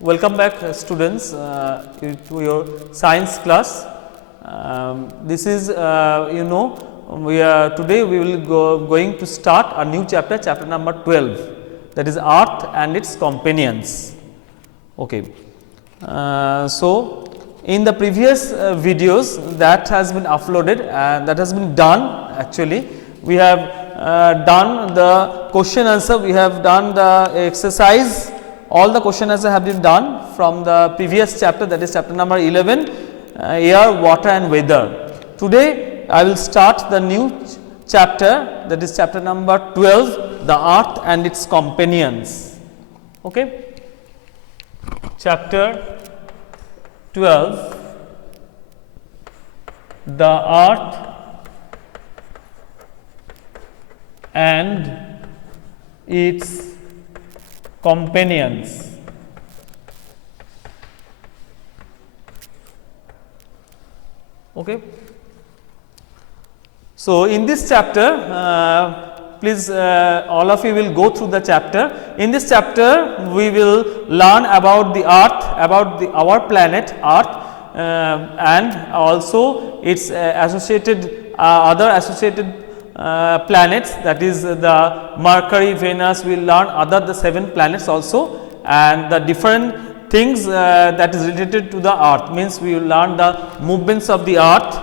Welcome back students to your science class. This is today we will going to start a new chapter, chapter number 12, that is Earth and its companions. Okay. So in the previous videos that has been uploaded and that has been done, actually we have done the question answer, we have done the exercise. All the question answer have been done from the previous chapter, that is chapter number 11, air, water and weather. Today I will start the new chapter, that is chapter number 12, the earth and its companions. Okay. Chapter 12, the earth and its companions. Okay. So in this chapter, please all of you will go through the chapter. In this chapter we will learn about the earth, about our planet earth, and also its associated other associated planets, that is the Mercury, Venus. We will learn the 7 planets also, and the different things that is related to the earth, means we will learn the movements of the earth,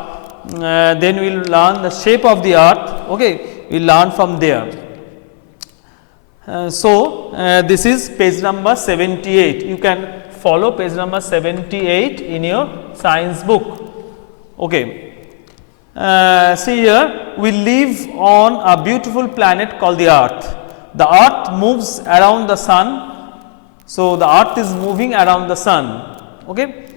then we will learn the shape of the earth. Okay, we learn from there. This is page number 78. You can follow page number 78 in your science book. Okay. See here, we live on a beautiful planet called the earth. The earth moves around the sun. So the earth is moving around the sun. Okay.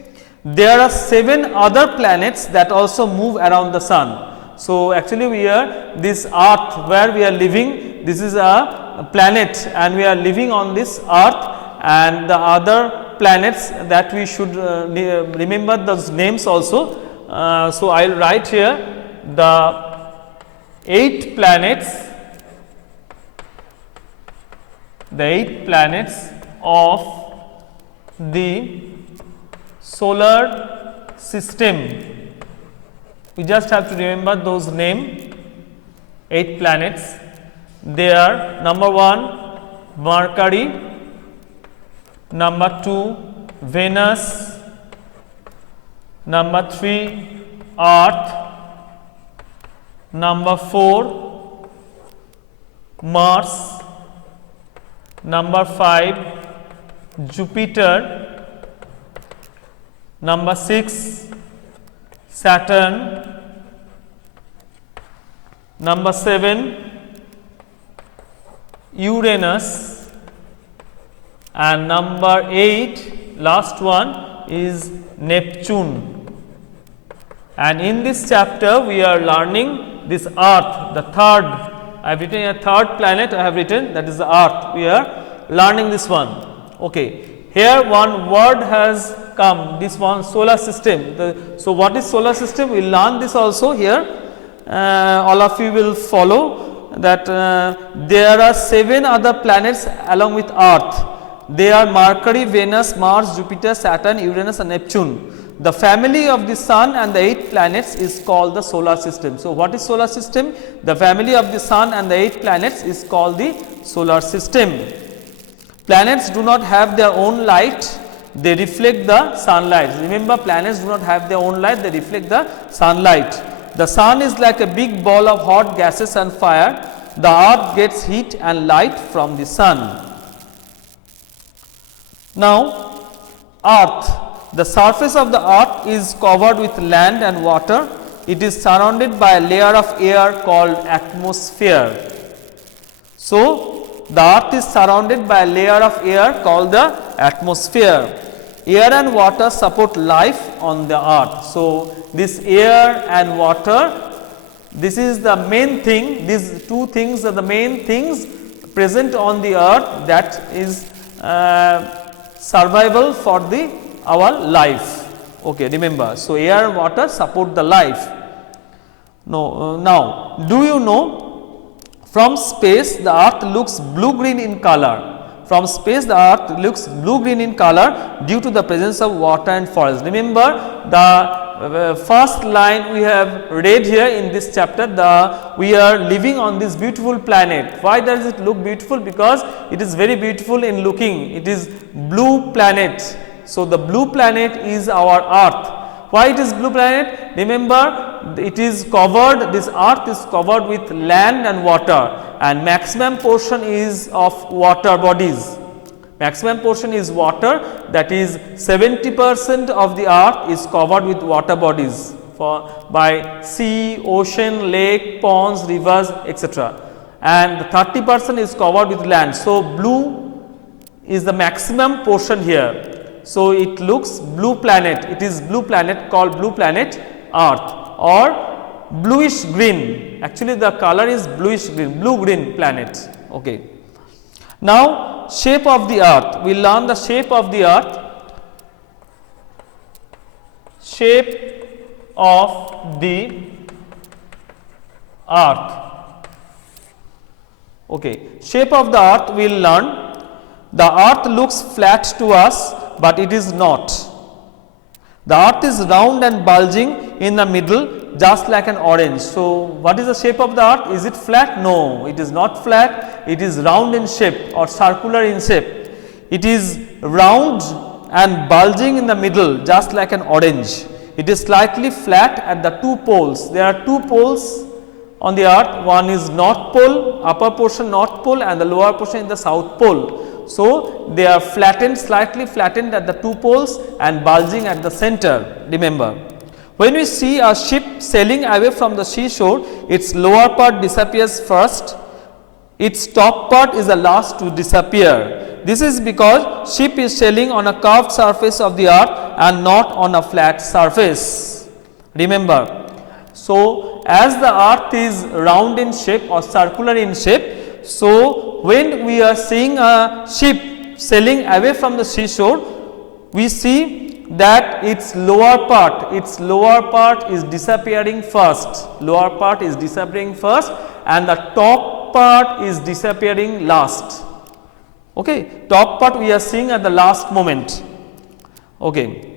There are 7 other planets that also move around the sun. So actually we are, this earth where we are living, this is a planet and we are living on this earth, and the other planets that we should remember those names also. So I will write here the 8 planets, of the solar system. We just have to remember those names. 8 planets. They are: number 1 Mercury, number 2 Venus, number 3 Earth, number 4 Mars, number 5 Jupiter, number 6 Saturn, number 7 Uranus, and number 8, last one, is Neptune. And in this chapter we are learning this earth, the third. I have written a third planet, I have written, that is the earth. We are learning this one. Okay. Here one word has come, this one, solar system. So what is solar system? We will learn this also here. All of you will follow that there are 7 other planets along with earth. They are Mercury, Venus, Mars, Jupiter, Saturn, Uranus and Neptune. The family of the sun and the 8 planets is called the solar system. So what is solar system? The family of the sun and the 8 planets is called the solar system. Planets do not have their own light, they reflect the sunlight. Remember, planets do not have their own light, they reflect the sunlight. The sun is like a big ball of hot gases and fire. The earth gets heat and light from the sun. Now, earth. The surface of the earth is covered with land and water. It is surrounded by a layer of air called atmosphere. So, the earth is surrounded by a layer of air called the atmosphere. Air and water support life on the earth. So, this air and water, this is the main thing, these 2 things are the main things present on the earth that is survival for our life. Okay, remember. So, air and water support the life. Now, do you know, from space the earth looks blue green in color. From space the earth looks blue green in color due to the presence of water and forest. Remember the first line we have read here in this chapter, we are living on this beautiful planet. Why does it look beautiful? Because it is very beautiful in looking, it is blue planet. So the blue planet is our earth. Why it is blue planet? Remember it is covered, this earth is covered with land and water, and maximum portion is of water bodies. Maximum portion is water, that is 70% of the earth is covered with water bodies by sea, ocean, lake, ponds, rivers, etc. And 30% is covered with land. So blue is the maximum portion here. So it looks blue planet, it is blue planet called blue planet earth or bluish green. Actually the color is bluish green, blue green planet. Okay. Now shape of the earth, we learn the shape of the earth. Shape of the earth. Okay. Shape of the earth we will learn. The earth looks flat to us, but it is not. The earth is round and bulging in the middle, just like an orange. So what is the shape of the earth? Is it flat? No, it is not flat. It is round in shape or circular in shape. It is round and bulging in the middle, just like an orange. It is slightly flat at the two poles. There are two poles on the earth. One is north pole, upper portion north pole, and the lower portion in the south pole. So they are flattened, slightly flattened at the two poles and bulging at the center. Remember, when we see a ship sailing away from the seashore, its lower part disappears first, its top part is the last to disappear. This is because ship is sailing on a curved surface of the earth and not on a flat surface. Remember, so as the earth is round in shape or circular in shape, so when we are seeing a ship sailing away from the seashore, we see that its lower part is disappearing first, and the top part is disappearing last. Okay, top part we are seeing at the last moment. Okay,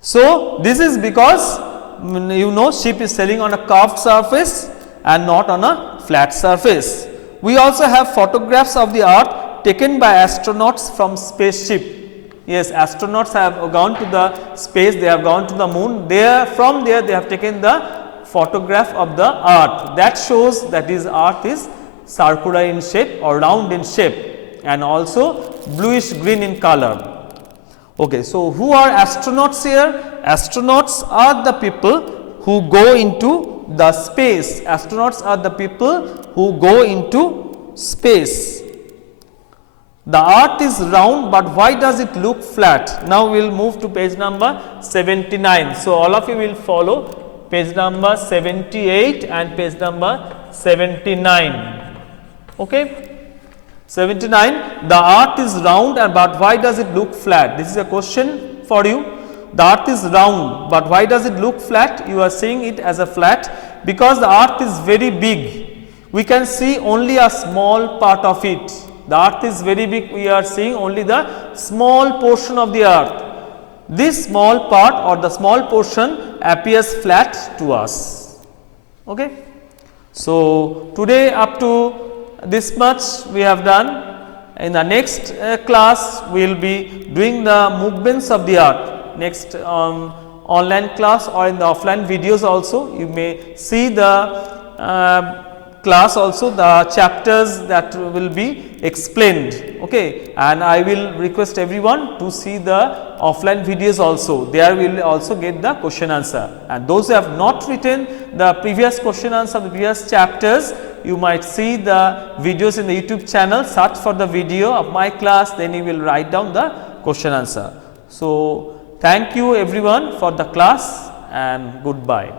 so this is because ship is sailing on a curved surface and not on a flat surface. We also have photographs of the earth taken by astronauts from spaceship. Yes, astronauts have gone to the space, they have gone to the moon. From there they have taken the photograph of the earth. That shows that this earth is circular in shape or round in shape and also bluish green in color. Okay, so who are astronauts here? Astronauts are the people who go into the space. Astronauts are the people who go into space. The earth is round, but why does it look flat? Now we will move to page number 79. So all of you will follow page number 78 and page number 79. Okay. 79. The earth is round, but why does it look flat? This is a question for you. The earth is round, but why does it look flat? You are seeing it as a flat because the earth is very big. We can see only a small part of it. The earth is very big, we are seeing only the small portion of the earth. This small part or the small portion appears flat to us. Okay. So today up to this much we have done. In the next class we will be doing the movements of the earth. Next online class or in the offline videos also you may see the class also, the chapters that will be explained. Okay, and I will request everyone to see the offline videos also. There we will also get the question answer, and those who have not written the previous question answer of the previous chapters, you might see the videos in the YouTube channel. Search for the video of my class, then you will write down the question answer. So thank you everyone for the class and goodbye.